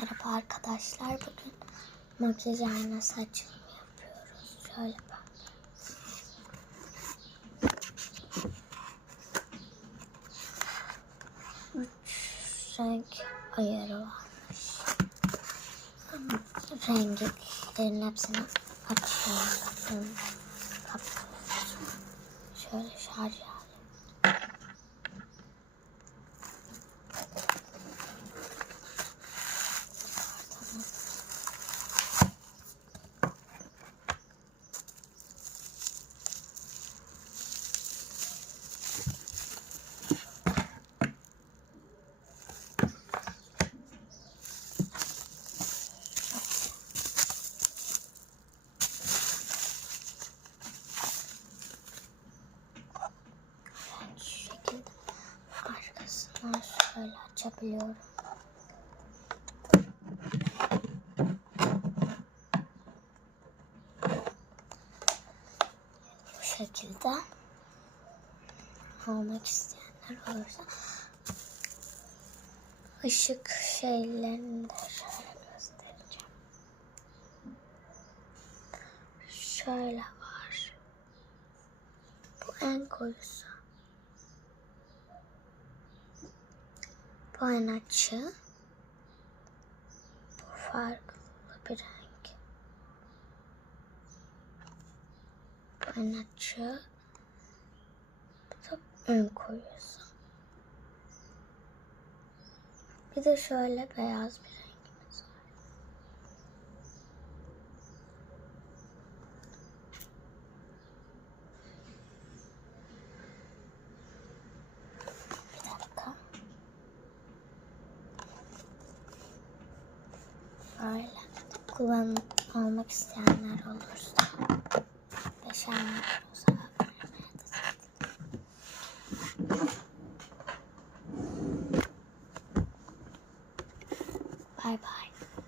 Merhaba arkadaşlar. Bugün makyaj ayna saçımı yapıyoruz. Şöyle bak. Üç renk ayarı varmış. Renklerin hepsini. Kapatıyorsun. Şöyle şarj aleti. Ben şu şekilde arkasından şöyle açabiliyorum. Bu şekilde almak isteyenler olursa ışık şeylerini de şöyle göstereceğim. Şöyle var. Bu en koyusu. En açığı. Bu farklı bir renk. En açığı. Bu da en koyusu. Bir de şöyle beyaz bir rengimiz Böyle kullan almak isteyenler olursa. Vermeye de Bye bye.